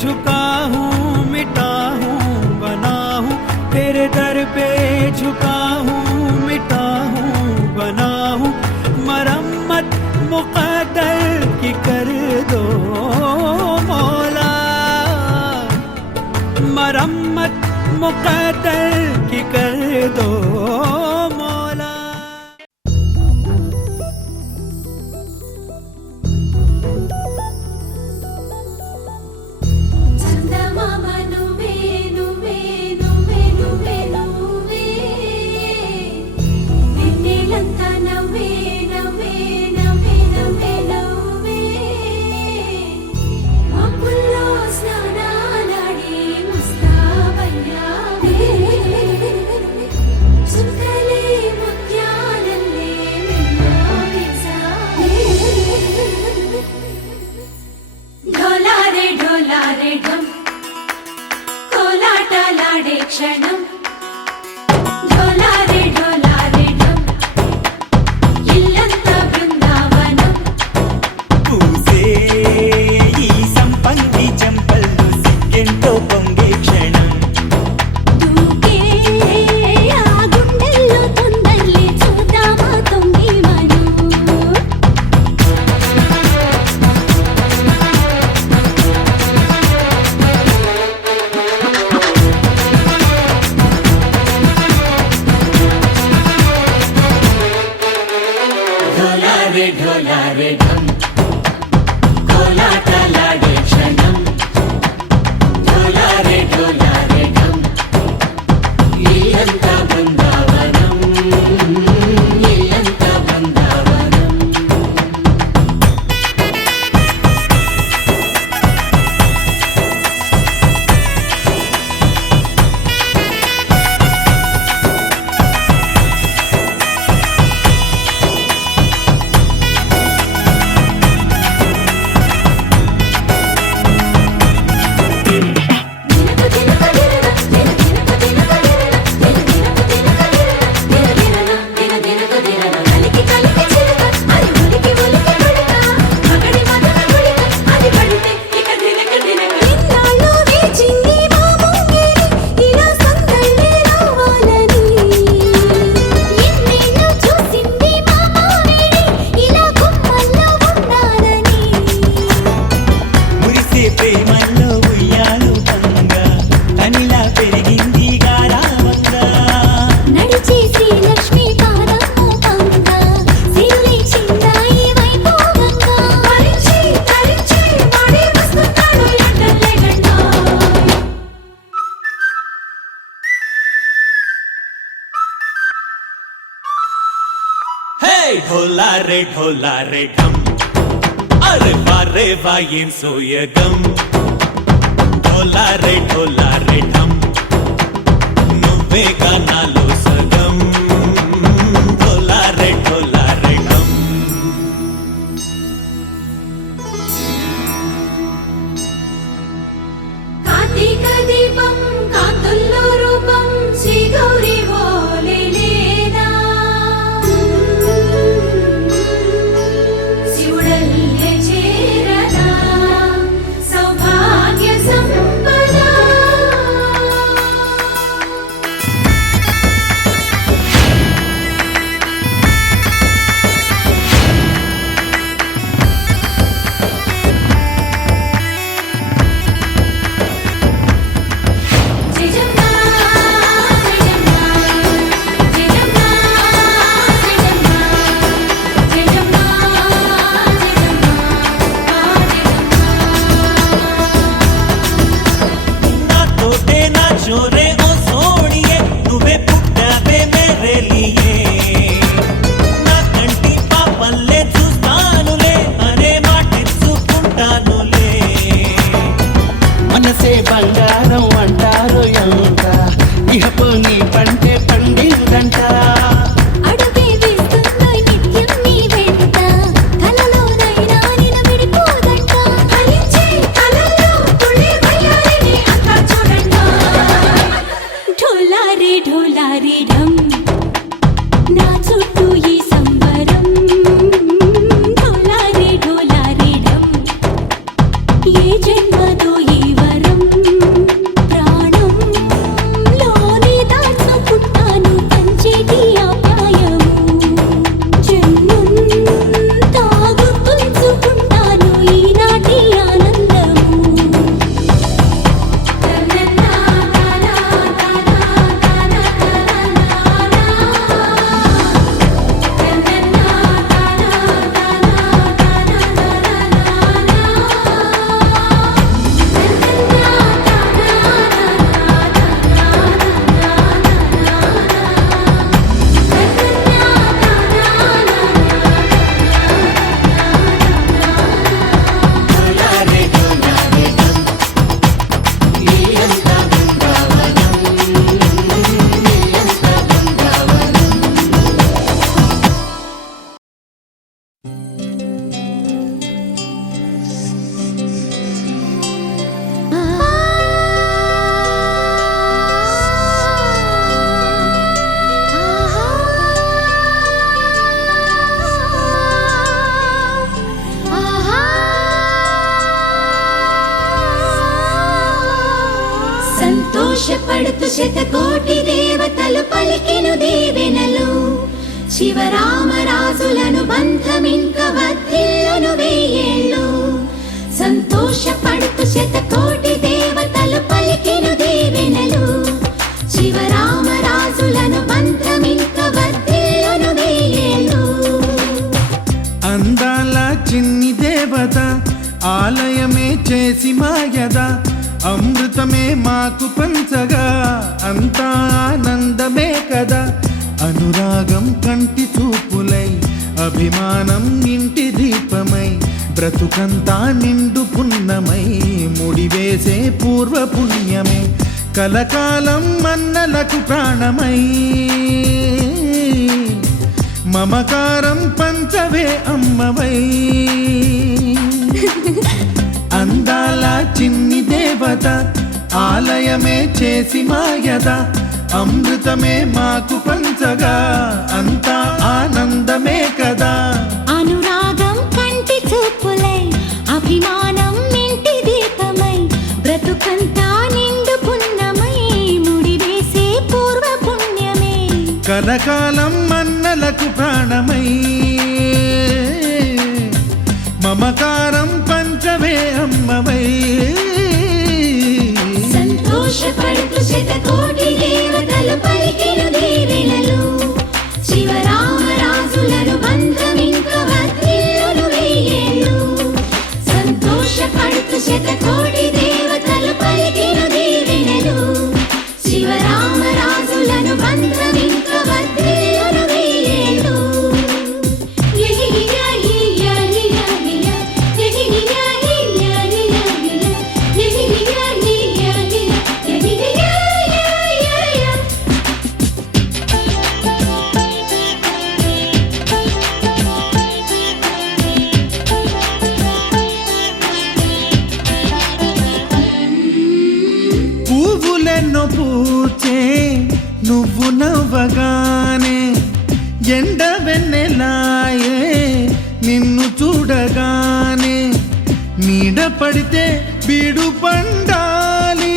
झुका हूँ, मिटा हूँ, बना हूँ, तेरे दर पे झुका हूँ, मिटा हूँ, बना हूँ, मरम्मत मुक़द्दर की कर दो मौला, मरम्मत मुक़द्दर की कर दो मौला। क्षणं ढोला रे ढम कोलाटलाडे क्षणं ढोला रे ढम इल्लंता बृंदावनं इल्लंता बृंदावनं ढोला रे ढम अरे वाह यें सोयगम ढोला रे ढम నువ్వే గానాలో సగం ढोला रे ढम కార్తీక దీపం కాంతుల్లో రూపం శ్రీ గౌరీ ఓలే లేనా శివుడల్లే చేరనా సౌభాగ్య సంపద సంతోషపడుతూ శతకోటి దేవతలు పలికెను దీవెనలు శివరామరాజులను బంధమింక వర్ధిల్లును వెయ్యేళ్ళు సంతోషపడుతూ శతకోటి దేవతలు పలికెను దీవెనలు శివరామరాజులను బంధమింక వర్ధిల్లును వెయ్యేళ్ళు అందాల చిన్ని దేవత ఆలయమే చేసి మాయద అమృతమే మాకు పంచగా అంతా ఆనందమే కదా అనురాగం కంటి చూపులై అభిమానం ఇంటి దీపమై బ్రతుకంతా నిండు పున్నమై ముడివేసే పూర్వ పుణ్యమే కలకాలం మన్నలకు ప్రాణమై మమకారం పంచవే అమ్మవై అందాల చిన్ని దేవత ఆలయమే చేసి మాయద అమృతమే మాకు పంచగా అంతా ఆనందమే కదా అనురాగం కంటి చూపులై అభిమానం ఇంటి దీపమై బ్రతుకంతా నిండు పున్నమై ముడివేసే పూర్వ పుణ్యమే కలకాలం మన్నలకు ప్రాణమై మమకారం పంచవే అమ్మవై సంతోషపడుతూ శతకోటి దేవతలు పలికెను దీవెనలు శివరామరాజులను బంధమింక వర్ధిల్లును వెయ్యేళ్ళు సంతోషపడుతూ శతకోటి దేవతలు పలికెను దీవెనలు శివరామరాజులను బంధమింక వర్ధిల్లును వెయ్యేళ్ళు పువ్వులెన్నో పూచే నువ్వు నవ్వగానే ఎండ వెన్నెలాయే నిన్ను చూడగానే నీడ పడితే బీడు పండాలి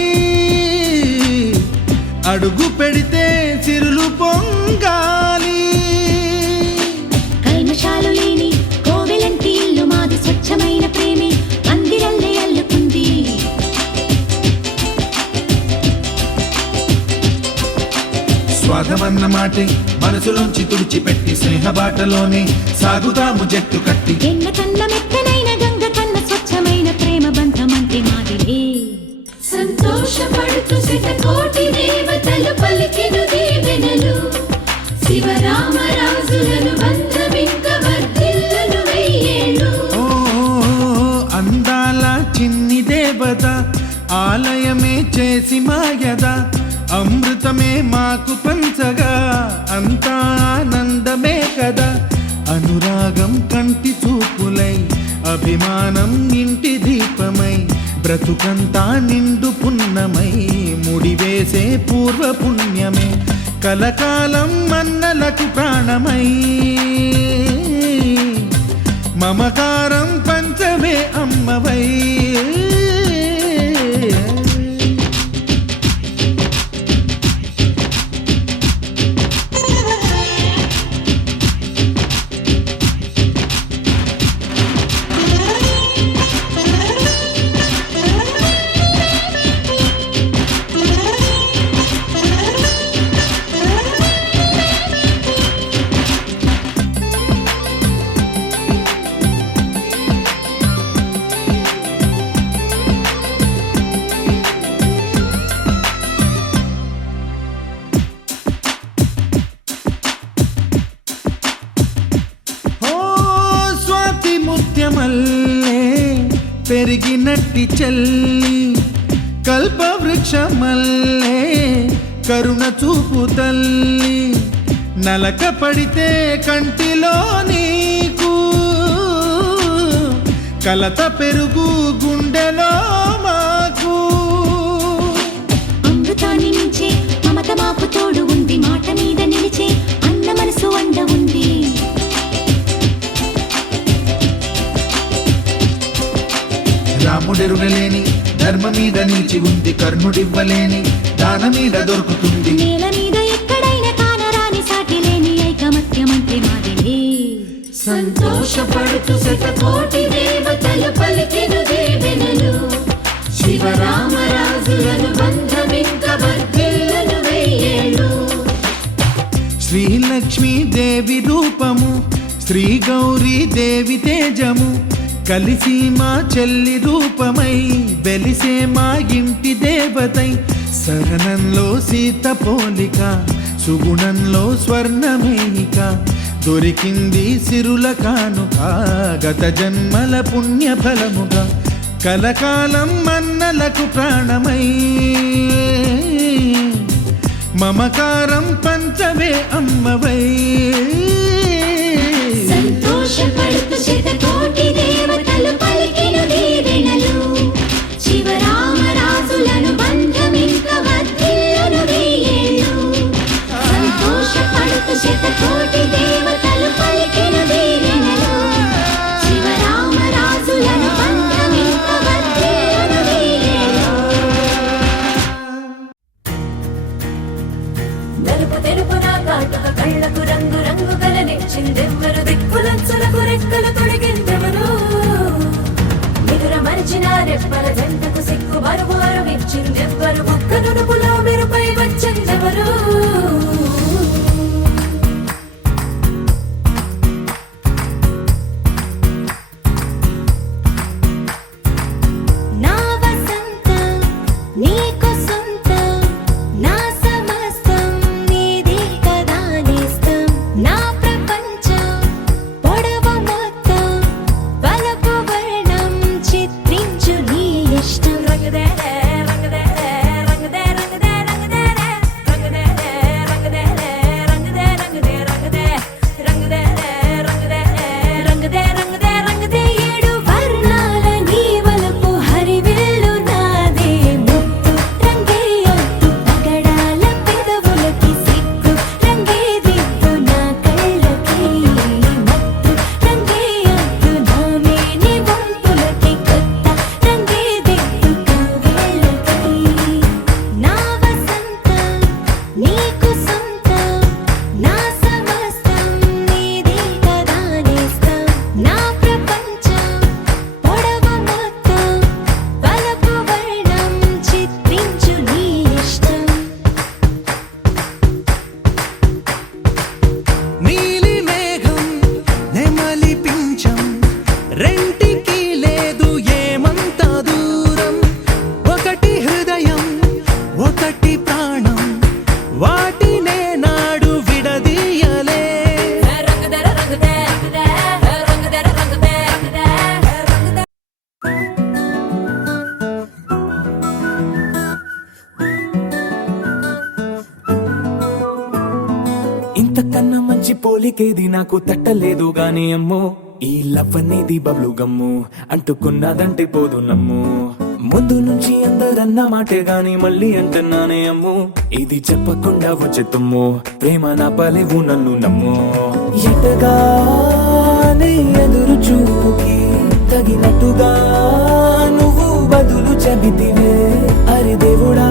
అడుగు పెడితే సిరులు పొంగాలి కల్మషాలు లేని కోవెలంటి ఇల్లు మాది స్వచ్ఛమైన ప్రేమే అందిరల్లే అల్లుకుంది స్వాగమన్న మాటే మనసులోంచి తుడిచిపెట్టి స్నేహబాటలోనే సాగుదాము జట్టు కట్టి ఎన్న కన్న మెత్తనైన గంగ కన్న స్వచ్ఛమైన ప్రేమ బంధమంటే మాదిలే సంతోషపడుతూ శతకోటి దేవతలు పలికెను దీవెనలు శివరామరాజులను బంధమింక వర్ధిల్లును వెయ్యేళ్ళు ఓ అందాల చిన్ని దేవత ఆలయమే చేసి మాయద అమృతమే మాకు పంచగా అంతా ఆనందమే కదా అనురాగం కంటి చూపులై అభిమానం ఇంటి దీపమై బ్రతుకంతా నిండు పున్నమై ముడివేసే పూర్వ పుణ్యమే కలకాలం మన్నలకు ప్రాణమై మమకారం పంచమే అమ్మవై ముత్యమల్లే పెరిగినట్టి చెల్లి కల్పవృక్షమల్లే కరుణ చూపు తల్లి నలక పడితే కంటిలో నీకు కలత పెరుగు గుండెలో మాకు అమృతాన్ని మించే మమత మాకు తోడు ఉంది మాట మీద నిలిచే అన్న మనసు అండ ఉంది రాముడెరుగలేని ధర్మ మీద నిలిచి ఉంది కర్ణుడివ్వలేని దాన మీద దొరుకుతుంది నేల మీద ఎక్కడైనా కానరాని సాటి లేని ఐకమత్యమంటే మాదిలే సంతోషపడుతూ శతకోటి దేవతలు పలికెను దీవెనలు శివరామరాజులను బంధమింక వర్ధిల్లును వెయ్యేళ్ళు శ్రీలక్ష్మీ దేవి రూపము శ్రీ గౌరీ దేవి తేజము కలిసి మా చెల్లి రూపమై వెలిసే మా ఇంటి దేవతై సహనంలో సీత పోలిక సుగుణంలో స్వర్ణమేనిక దొరికింది సిరుల కానుక గత జన్మల పుణ్య ఫలముగా కలకాలం మన్నలకు ప్రాణమై మమకారం పంచవే అమ్మవై సంతోషపడుతూ శతకోటి దేవతలు పలికెను దీవెనలు శివరామరాజులను బంధమింక వర్ధిల్లును వెయ్యేళ్ళు సంతోషపడుతూ శతకోటి దేవతలు పలికెను దీవెనలు శివరామరాజులను బంధమింక వర్ధిల్లును వెయ్యేళ్ళు నలుపు తెలుపున కాటుక కళ్ళకు రంగు రంగు కలనిచ్చిందెవ్వరు దిక్కులచ్చులకు రెక్కలు తొడిగిందెవరు నిదుర మరిచిన రెప్పల జంటకు సిక్కు మరుమారు ఇచ్చిందెవ్వరు ఒక్క నునుపులో మెరుపై వచ్చిందెవరు నా వసంతం నీకు సొంతం నా సమస్తం నీదే కదా నేస్తం నా ప్రపంచం పొడవు మొత్తం వలపు వర్ణం చిత్రించు నీ ఇష్టం రంగదే రంగదే రంగదే రంగదే రంగదే రంగదే రంగదే రంగదే రంగదే రంగదే రంగదే రంగదే రంగదే రంగదే రంగదే ఏడు వర్ణాల నీ వలపు హరివిల్లు నాదే ముత్తు రంగే అద్దు పగడాల పెదవులకి సిగ్గు రంగే దిద్దు నా కళ్ళకి మత్తు రంగే అద్దు నా మేని వంపులకి కొత్త రంగే దిద్దు కవ్వేళ్ళకి నా వసంతం నీకు సొంతం నా సమస్తం నీదే కదా నేస్తం నా ప్రపంచం పొడవు మొత్తం వలపు వర్ణం చిత్రించు నీ ఇష్టం నీలి మేఘం నెమలి పించం రెంటికి లేదు ఏమంత దూరం ఒకటి హృదయం ఒకటి ప్రాణం వాటినే నాడు విడదీయలే రంగదే రంగదే రంగదే రంగదే రంగదే రంగదే ఇంతకన్నా మంచి పోలికేది నాకు తట్టలేదు గాని అమ్మో ఈ లవ్ అనేది బబ్లు గమ్ము అంటుకున్నదంటే పోదు నమ్ము ముందు నుంచి అందరన్న మాటే గాని మళ్ళీ అంటున్నానే అమ్ము ఇది చెప్పకుండా వచ్చే తుమ్ము ప్రేమ నా పలేవు నన్ను నమ్ము ఎటగానే ఎదురు చూకి తగినట్టుగా నువ్వు బదులు చెబితివే అరే దేవుడా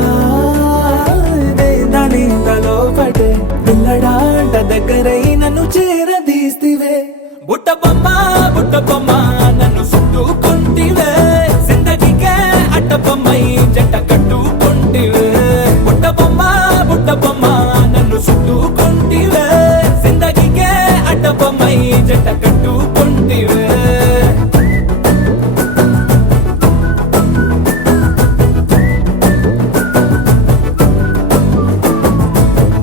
దాని తలో పడే పిల్లడాంట దగ్గరై నన్ను చేరదీస్తివే బుట్ట బొమ్మ నన్ను చుట్టుకుంటివే జిందగీకే అట్ట బొమ్మై జంట కట్టుకుంటివే బుట్ట బొమ్మ నన్ను చుట్టుకుంటివే జిందగీకే అట్ట బొమ్మై జంట కట్టుకుంటివే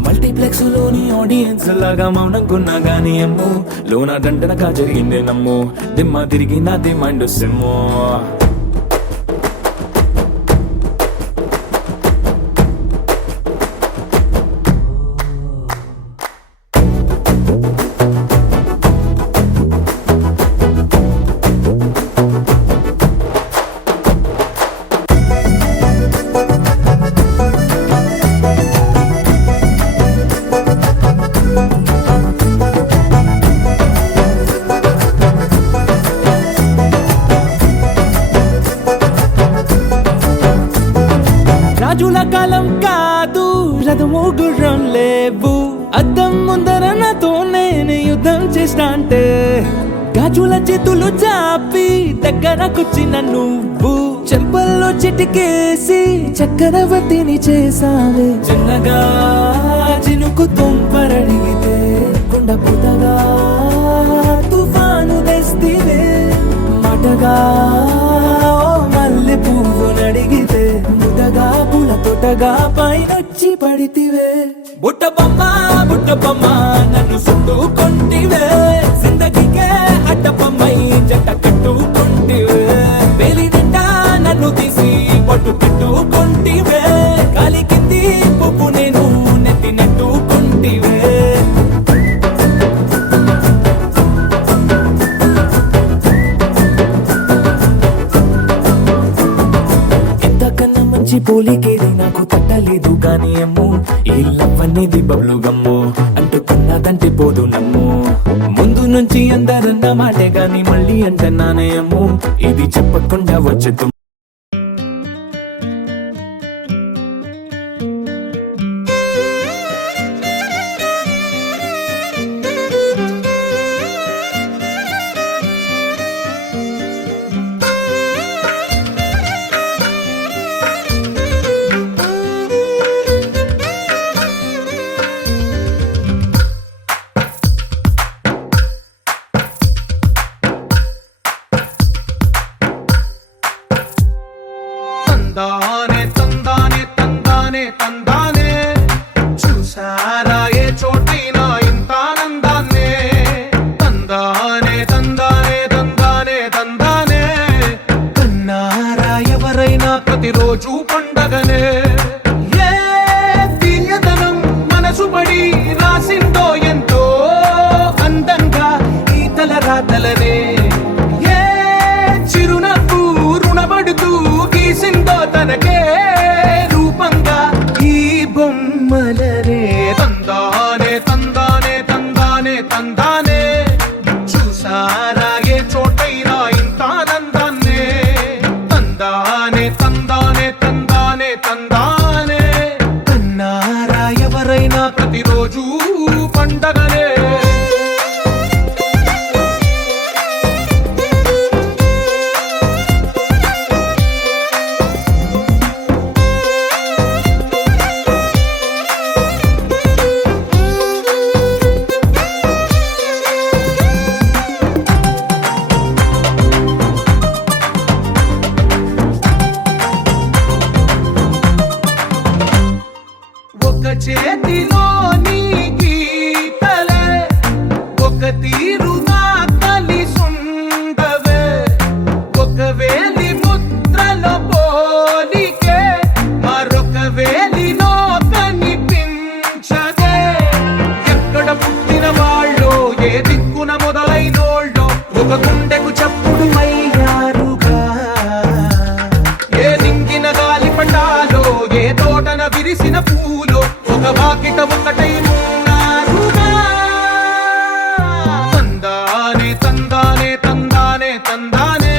మల్టీప్లెక్స్ లోని ఆడియన్స్ లాగా మౌనంకున్నా గానీ అమ్ము లోన దండనగా జరిగిందే నమ్ము దిమ్మ తిరిగి నాదే మైండ్ సిమ్ము రాజుల కాలం కాదు, రథము గుర్రం లేవు. అద్దం ముందర నాతో నేను యుద్ధం చేస్తా అంటే గాజుల చేతులు చాపి దగ్గరకొచ్చిన నువ్వు చెంపల్లో చిటికేసి చక్రవర్తిని చేసావే. చిన్నగా చినుకు తుంపరడిగితే కొండ పుటగా తుఫాను తెస్తివే. మాటగా మల్లె పువ్వు నడిగితే ముదగా పూల తోటగా పైనొచ్చి పడితివే. బుట్ట బొమ్మ నన్ను చుట్టుకొంటివే. జిందగీకే అడ్డపమ్మై జంట కట్టుకొంటివే. వేలి నిండా నన్ను తీసి పట్టు పెట్టుకొంటివే. గాలి కింది పువ్వు నేను నెత్తినట్టుకొంటివే. ఇంతకన్నా మంచి పోలికేది నాకు తట్టలేదు కానీ అమ్మో, ఈ లవ్ అనేది బబ్లు గమ్ము అంటుకున్నదంటే పోదు నమ్ము. ముందు నుంచి అందరన్న మాటే గాని మళ్ళీ అంటున్నానే అమ్మో, ఇది చెప్పకుండా వచ్చేదు. తందానే తందానే తందానే తందానే చూసారా ఏ చోటైనా ఇంత ఆనందాన్నే. తందానే తందానే తందానే తందానే కన్నారా ఎవరైనా ప్రతిరోజు పండగనే. ఏ తీయదనం మనసు పడి రాసిందో ఎంతో అందంగా ఈ తలరాతలనే. ఏ చిరునవ్వు రుణపడుతూ గీసిందో తనకే రూపంగా ఈ బొమ్మలనే. తందానే తందానే తందానే తందానే చూసారా ఏ చోటైనా ఇంత ఆనందాన్నే. తందానే తందానే తందానే తందానే కన్నారా ఎవరైనా ప్రతిరోజు పండగనే. ఒక చేతిలో నీ గీతలే ఒక తీరుగా కలిసుండవే. ఒక వేలి ముద్రలో పోలికే మరొక వేలిలో కనిపించదే. ఎక్కడ పుట్టిన వాళ్ళో ఏ దిక్కున మొదలైనోళ్ళో ఒక గుండెకు చప్పుడు అయ్యారుగా. ఏ దింగిన గాలి పండాలో ఏ తోటన విరిసిన పూలో ఒక వాకిట ఒకటై ఉన్నారుగా. తందానే తందానే తందానే తందానే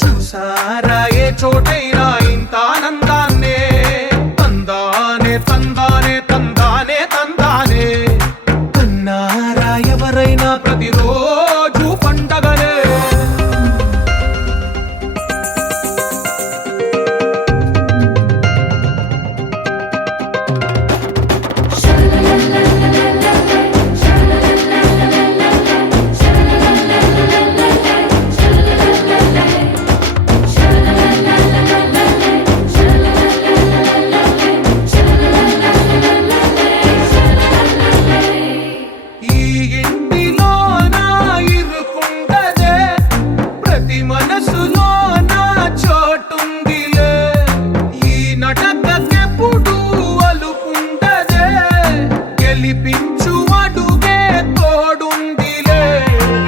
చూసారా ఏ చోటైనా ఇంత ఆనందాన్నే. తందానే తందానే తందానే తందానే కన్నారా ఎవరైనా ప్రతిరోజు పండగనే. ఈ ఇంటిలో నా ఇరుకుండదే ప్రతి మనసులో నా చోటుందిలే. ఈ నటకెప్పుడు అలుకుండదే గెలిపించు అడుగే తోడుందిలే.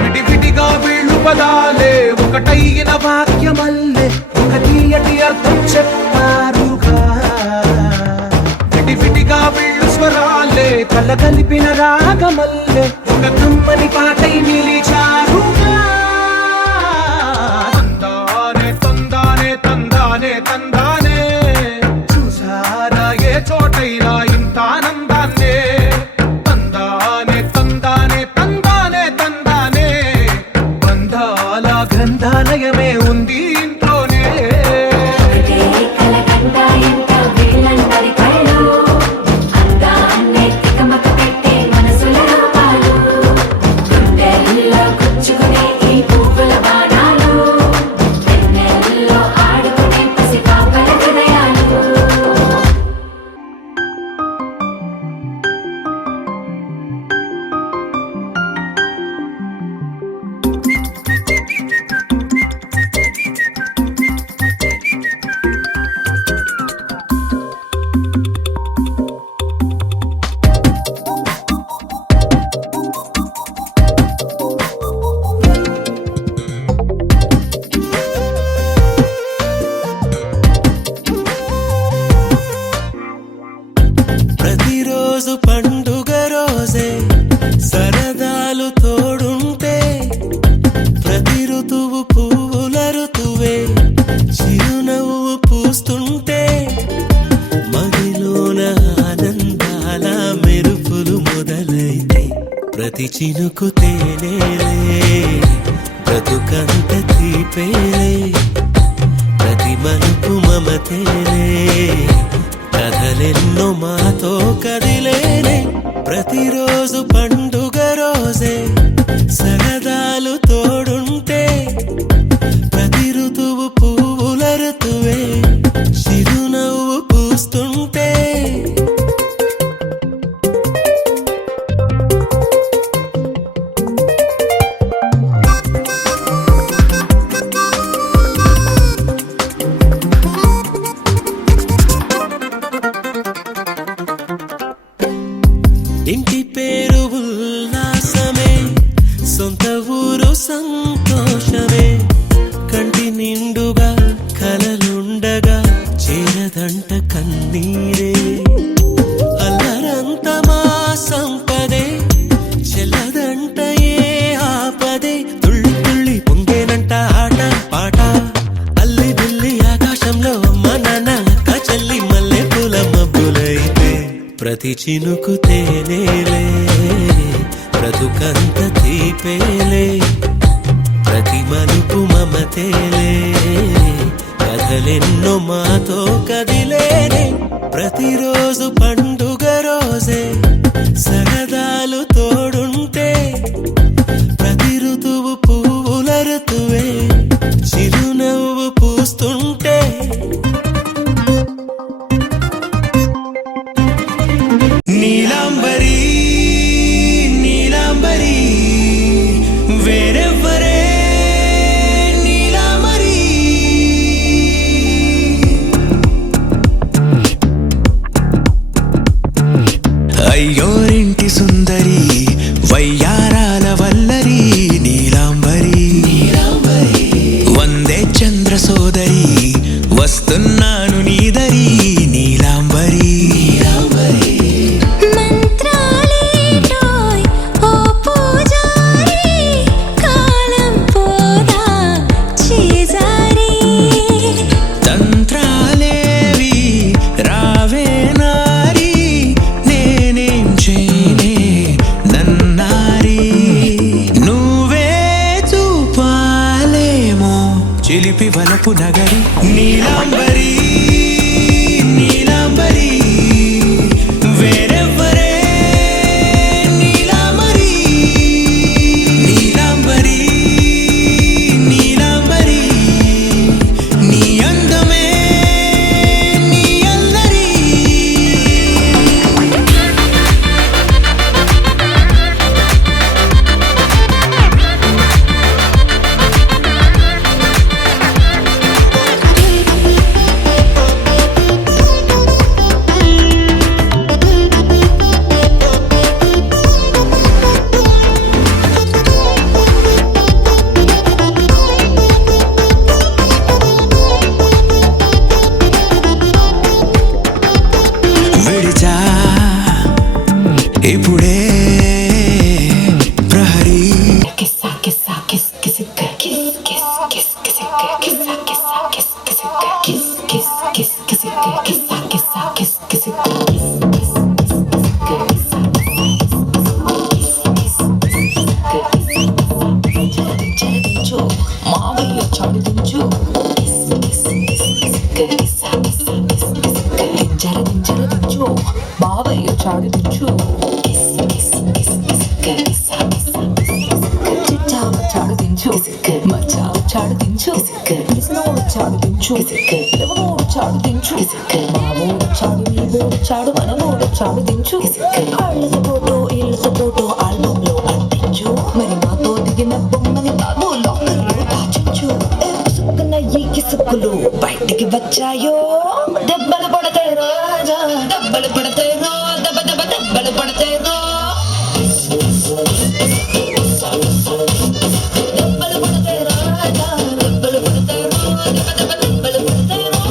విడివిడిగా వీళ్ళు పదాలే ఒకటైన వాక్యమల్లే ఒక తీయటి అర్థం చెప్పారుగా. విడివిడిగా వీళ్ళు స్వరాలే కల కలిపిన రాగమల్లే ఒక కమ్మని పాటై నిలిచారుగా. తందానే తందానే తందానే తందానే చూసా ప్రేమే ఉంది ఇంట్లోనే. కలకండ ఎంత వీళ్ళందరి కళ్ళు అందాన్నే తికమక పెట్టే మనసుల రూపాలు గుండెల్లో గుచ్చుకునే ఈ పువ్వుల బాణాలు వెన్నెల్లో ఆడుకునే పసిపాపల హృదయాలు. ప్రతిరోజు పండుగ రోజే సరదాలు తోడుంటే ప్రతి ఋతువు పువ్వుల ఋతువే చిరునవ్వు పూస్తుంటే మదిలోన ఆనందాల మెరుపులు మొదలైతే ప్రతి చినుకు తేనేలే బ్రతుకంత తీపేలే ప్రతి మలుపు మమతేలే కథలెన్నో మాతో కదిలేనే ప్రతిరోజు పండుగ రోజే సరదాలు తోడుంటే ప్రతి ఋతువు పువ్వుల ఋతువే చిరునవ్వు పూస్తుంటే ఇంటి పేరు ఉల్లాసమే సొంత ఊరు సంతోషమే కంటి నిండుగా కలలుండగా చేరదంట కన్నీరే అల్లరంత మా సంపదే చెల్లదంట ఏ ఆపదే తుళ్ళి తుళ్ళి పొంగేనంట ఆట పాట అల్లి బిల్లి ఆకాశంలో అమ్మ నాన్న అక్క చెల్లి మల్లె పూల మబ్బులైతే ప్రతి చినుకు తేనేలే బ్రతుకంత తీపేలే ప్రతి మలుపు మమతేలే కథలెన్నో మాతో కదిలేనే ప్రతిరోజు పండుగ రోజే సరదాలు తోడుంటే ప్రతి ఋతువు పువ్వుల ఋతువే చిరునవ్వు పూస్తుంటే నీలాంబరి నీలాంబరి వేరెవ్వరే నీలాంబరి. అయ్యోరింటి సుందరి వయ్యారాల వల్లరి నీలాంబరి వందే చంద్ర సోదరి వస్తున్నాను నీదరి నీలాంబరి. మంత్రాలేటోయ్ ఓ పూజారి కాలం పోదా చేజారి తంత్రాలేవి రావే నారి నేనేం చేయనే నన్నారి నువ్వే చూపాలేమో చిలిపి వలపు నగరి నీలాంబరి నీలాంబరి వేరెవ్వరే నీలాంబరి నీలాంబరి నీలాంబరి నీ అందమే నీ అల్లరి. విడిచా ఇప్పుడే ప్రహరీ Kissa kissa kiss kissika kiss kiss kiss kissika kissa kissa kiss kissika kiss kiss kiss kissika kissa kissa kiss kissika మావయ్య చాడుది దించు దించర దించర దించు బావయ్య చాడు దించు చిచ్చావ చాడు దించు మచ్చావ చాడు దించు విష్ణువుడు చాడు దించు ఎవరోడు చాడు దించు మావోడు చాడు నీవోడు చాడు మనవోడు చాడు దించు ఆళ్ళతో ఫోటో ఇళ్ళతో ఫోటో ఆల్బమ్ లో అంటించు మరి మాతో దిగిన బొమ్మని బాబు లోకల్లో దాచించు సుక్కున ఈ కిసుక్కులు బయటికి వచ్చాయో దెబ్బలు పడతాయి రాజా దెబ్బలు పడతాయి రో దెబ్బ దెబ్బ దెబ్బలు పడతాయి రో దెబ్బలు పడతాయి రాజా దెబ్బలు పడతాయి రో దెబ్బ దెబ్బ దెబ్బలు పడతాయి రో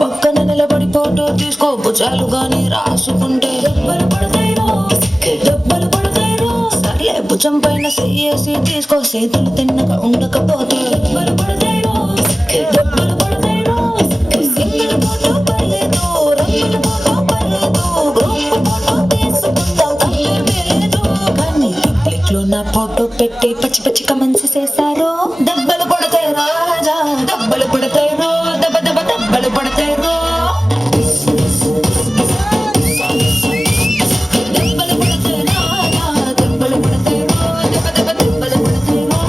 పక్కన నిలబడి ఫోటో తీసుకో భుజాలు గాని రాసుకుంటే దెబ్బలు పడతాయిరో దెబ్బలు పడతాయిరో సర్లే భుజం పైన చెయ్యేసి తీసుకో చేతులు తిన్నగా ఉండకపోతే దెబ్బలు పడతాయిరో దెబ్బలు పడతాయిరో సింగిల్ ఫోటో పర్లేదు రంగుల ఫోటో పర్లేదు గ్రూప్ ఫోటో తీసుకుందాం తప్పేలేదు కానీ పబ్లిక్ లో నా ఫోటో పెట్టి పచ్చి పచ్చి కమెంట్స్ చేశారు దెబ్బలు పడతాయి రాజా దెబ్బలు పడతాయి రో దెబ్బ దెబ్బ దెబ్బలు పడతాయి రో దెబ్బలు పడతాయి రాజా దెబ్బలు పడతాయి రో దెబ్బ దెబ్బ దెబ్బలు పడతాయి రో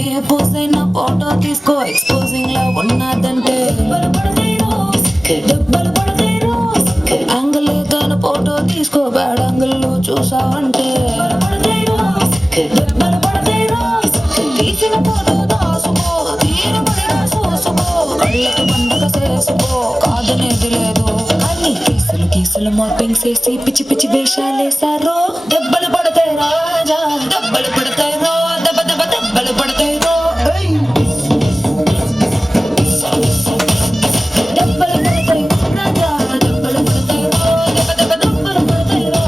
ఏ పోసైనా ఫోటో తీసుకో ఎక్స్పోజింగ్ లా ఉన్నదంటే దెబ్బలు పడతాయిరో యాంగిల్ లేదని ఫోటో తీసుకో బ్యాడ్ యాంగిల్ లో చూసావంటే దెబ్బలు పడతాయిరో తీసిన ఫోటో దాసుకో తీరబడిన చూసుకో కళ్ళకి పండుగ చేసుకో కాదనేది లేదు అన్ని కేసులు మార్పింగ్ చేసి పిచ్చి పిచ్చి వేషాలేసారో దెబ్బలు పడతాయి రాజా దెబ్బలు పడతాయి రో దెబ్బ దెబ్బ దెబ్బలు పడతాయి రో దెబ్బలు పడతాయి రాజా దెబ్బలు పడతాయి రో దెబ్బ దెబ్బ దెబ్బలు పడతాయి రో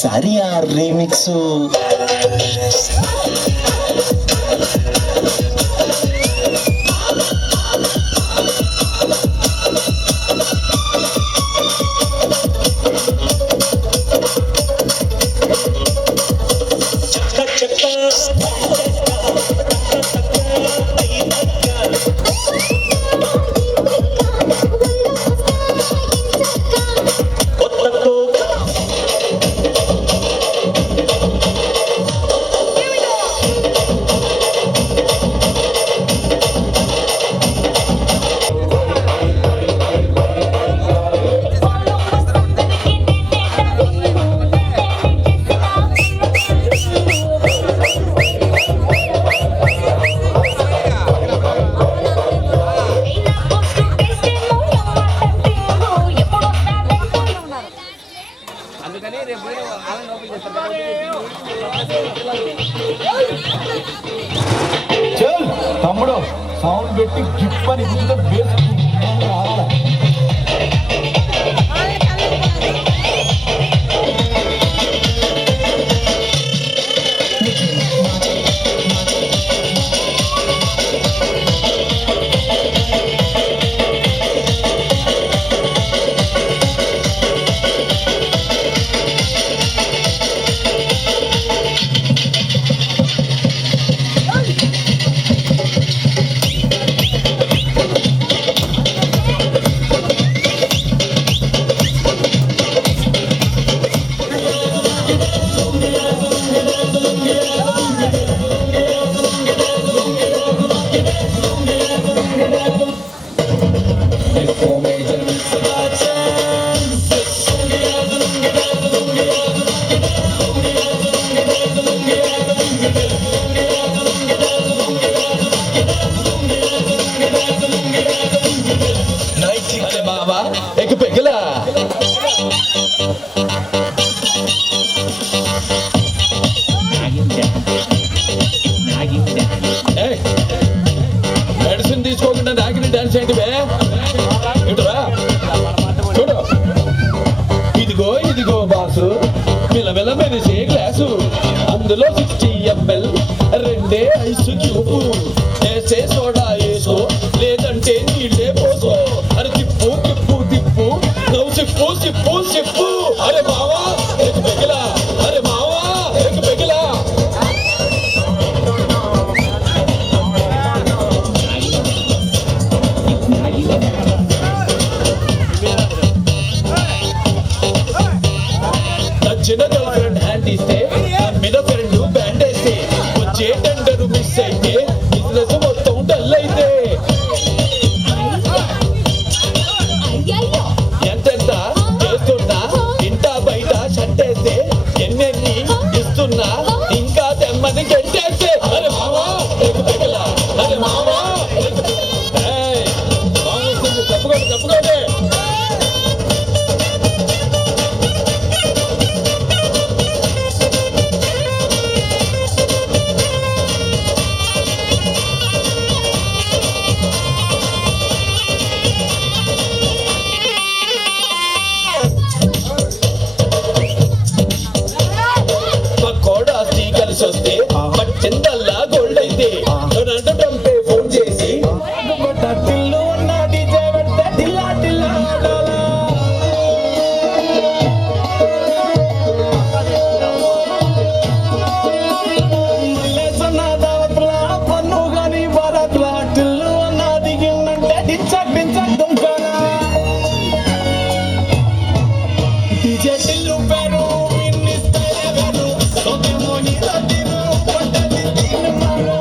ఒకసారి ఆ రీమిక్స్ తమ్ముడు సౌండ్ పెట్టి గిప్ అని బేస్ బాబా ఎక్కి పెగిలా మెడిసిన్ తీసుకోకుండా నాకిని డాన్స్ ఏంటివే ఇటురా చూడు ఇదిగో ఇదిగో బాసు మిలమిల మెరిసే గ్లాసు అందులో 60 ml రెండే ఐస్ క్యూబ్ వేసే సోడా వేసుకో లేదంటే నీళ్ళే పోసుకో అరే తిప్పు తిప్పు తిప్పు నవ్వు సిప్పు సిప్పు సిప్పు అరే మావా ఎక్కి పెగిలా అరే మావా ఎక్కి పెగిలా నచ్చిన గర్ల్ ఫ్రెండ్ హ్యాండ్ ఇస్తే మీద ఫ్రెండ్ బ్యాండ్ వేస్తే వచ్చే టెండర్ మిస్ అయితే బిజినెస్ మొత్తం డల్ అయితే ఎంతెంత చేస్తున్నా ఇంటా బయట షట్టేస్తే ఎన్నెన్ని ఇస్తున్నా ఇంకా తెమ్మని గెట్టేస్తే అరే మావా ఎక్కి పెగిలా అరే మావా తప్పుకోండి తప్పుకోండి కలిసి వస్తే పచ్చిందల్లా గోల్డ్ అయితే పంపే ఫోన్ చేసి పన్ను గాని బరత్లా టిల్లు అన్నా దిగిందంటే డిచ్చక్ డిచ్చక్ దుంకనా డిజే టిల్లు పేరు విన్నిస్తాయే వేరు సోతే మోని సతిరు పట్టది తిన్నమాను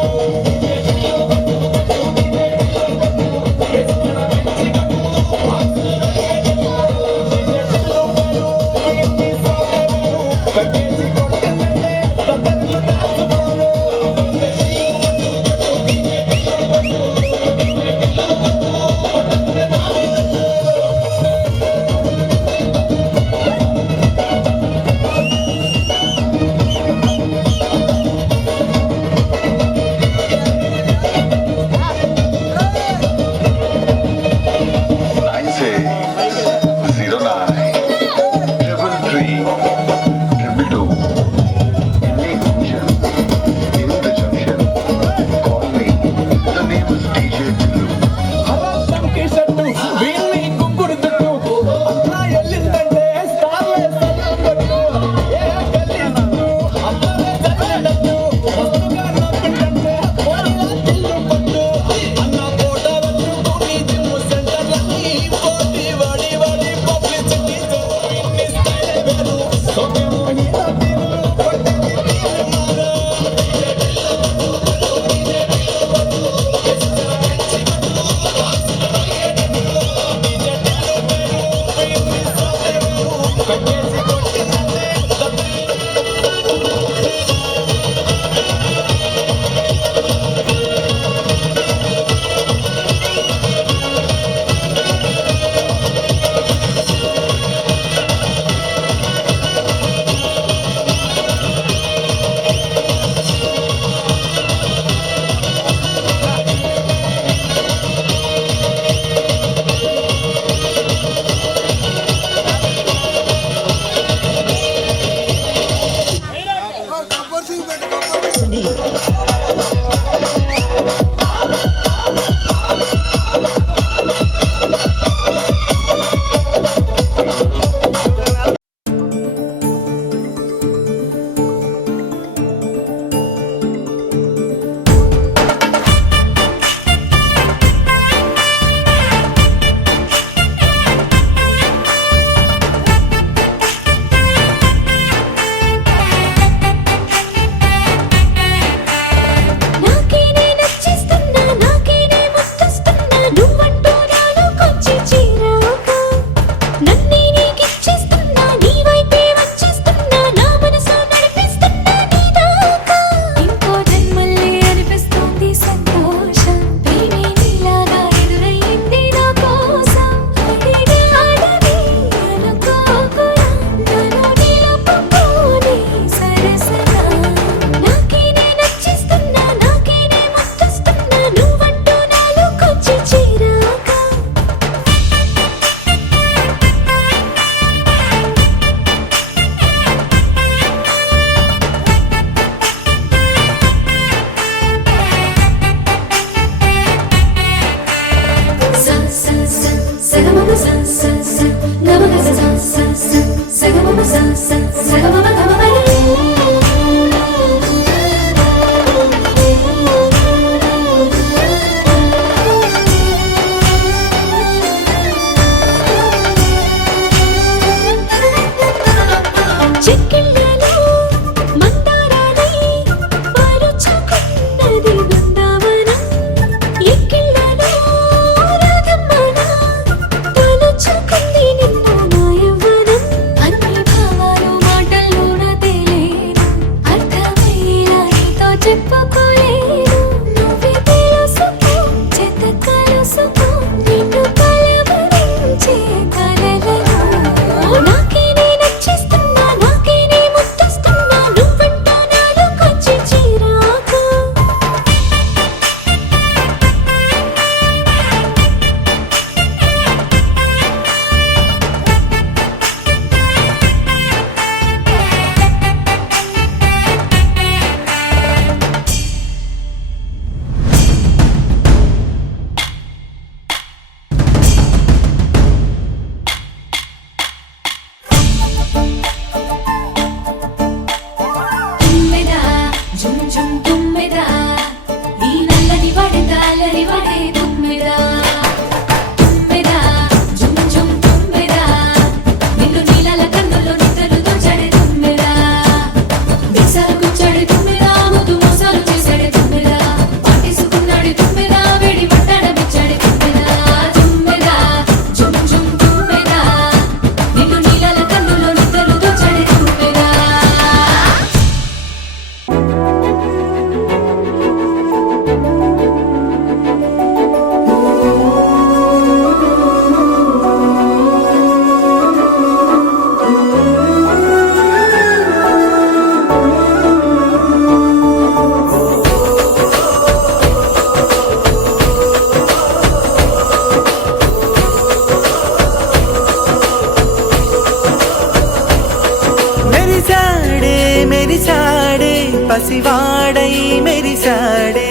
పసివాడై మెరిసాడే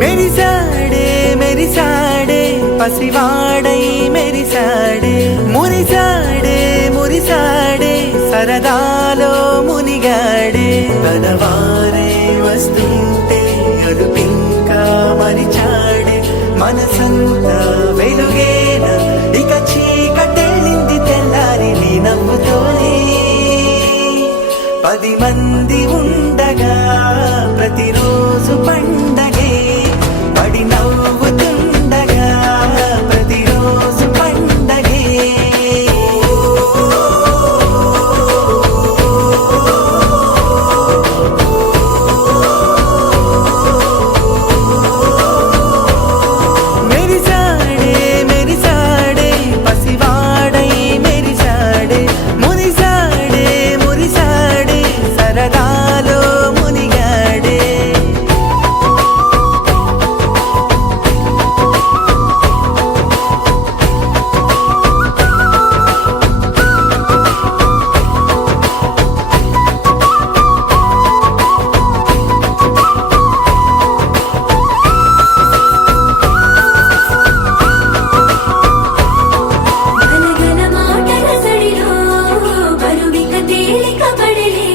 మెరిసాడే మెరిసాడే పసివాడై మెరిసాడే మురిసాడే మురిసాడే సరదాలో మునిగాడే తనవారే వస్తుంటే అడుపింకా మరిచాడే మనసంతా వెలుగేన ఇక చీకటెళ్ళింది తెల్లారి నీ నవ్వుతోనే 10 మంది ఉండగా ప్రతిరోజు పండగే పడి నవ్వుతుండగా ప్రతిరోజు పండగే మెరిసాడే మెరిసాడే పసివాడై మెరిసాడే మురిసాడే మురిసాడే సరదాలో మునిగాడే గలగల మాటల సడిలో బరువిక తేలిక పడలే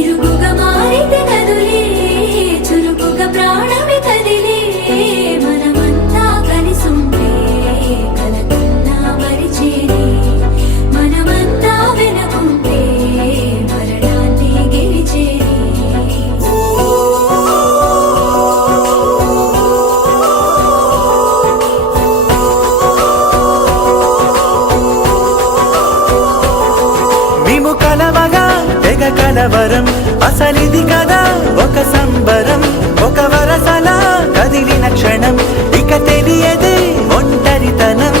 ఇరుగుగా మారితే కదులే చురుకుగా ప్రాణమి కదిలే మనమంతా కలిసుంటే కలకన్నా మరిచేనే మనమంతా వెనకుంటే మరణాన్ని గెలిచేనే మేము కలవగా తెగ కలవరం అసలిది కదా ఒక సంబరం ఒక వరసలా కదిలిన క్షణం ఇక తెలియదే ఒంటరితనం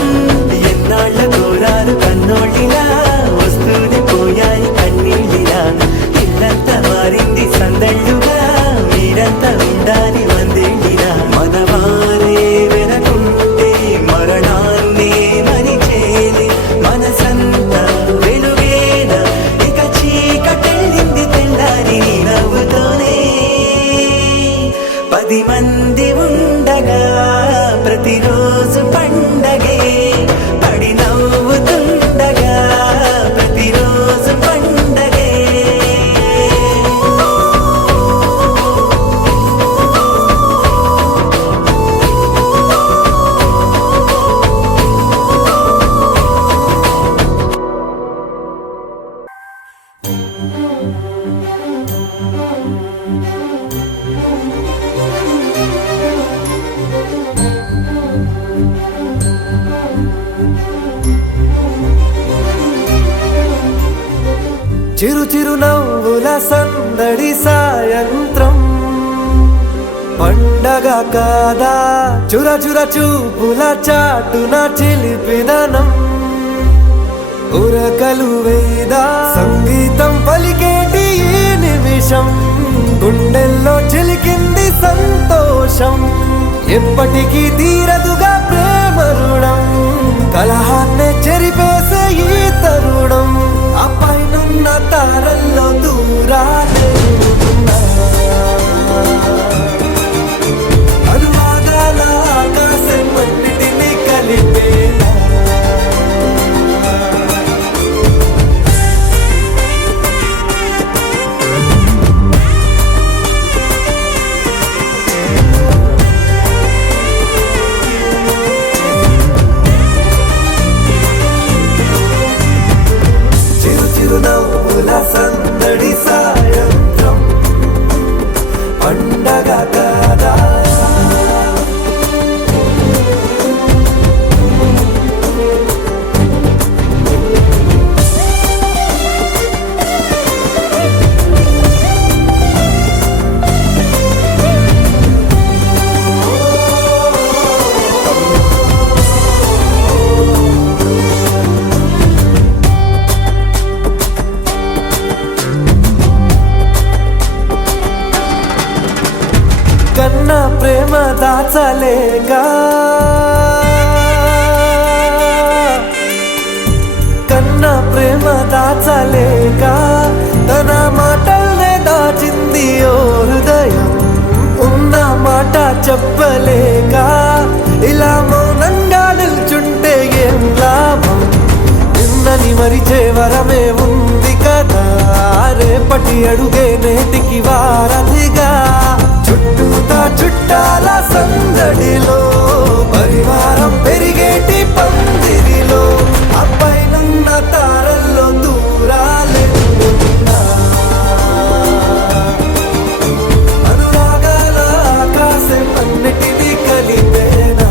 ఎన్నాళ్ళ కోరారు కన్నోళ్ళిలా వస్తూనే పోయాయి కన్నీళ్ళిలా ఇల్లంతా మారింది సందళ్ళుగా మీరంతా ఉండాలి వందేళ్ళిలా మనవారే వెనకుంటే మరణాన్ని మరిచేది మనసంతా వెలుగేన ఇక చీకటెళ్ళింది తెల్లారి నీ నవ్వుతోనే 10 మంది ఉండగా ప్రతిరోజు చిరు చిరు నవ్వుల సందడి సాయంత్రం పండగ కాదా చుర చుర చూపుల చాటున చిలిపిదనం ఉరకలు వేదా సంగీతం పలికేటి ఈ నిమిషం గుండెల్లో చిలికింది సంతోషం ఎప్పటికీ తీరదుగా ప్రేమ రుణం కలహాన్నే చెరిపేసే ఈ తరుణం ఆ పైనున్న తారల్లో దూరాలే ఉన్నా. అనువాదాల ఆకాశం అన్నిటినీ కలిపేలా చిరు చిరు నవ్వుల సందడి సాయంత్రం పండగ కాదా కన్నా ప్రేమ దాచలేక కన్నా ప్రేమ దాచలేక తన మాటల్నే దాచింది ఓ హృదయం ఉన్న మాట చెప్పలేక ఇలా మౌనంగా నిల్చుంటే ఏం లాభం నిన్నని మరిచే వరమే ఉంది కదా రేపటి అడుగే నేటికి వారధిగా చుట్టూతా చుట్టాల సందడిలో పరివారం పెరిగేటి పందిరిలో అప్పైనున్న తారల్లో దూరాలే ఉన్నా. అనురాగాల ఆకాశం అన్నిటినీ కలిపేనా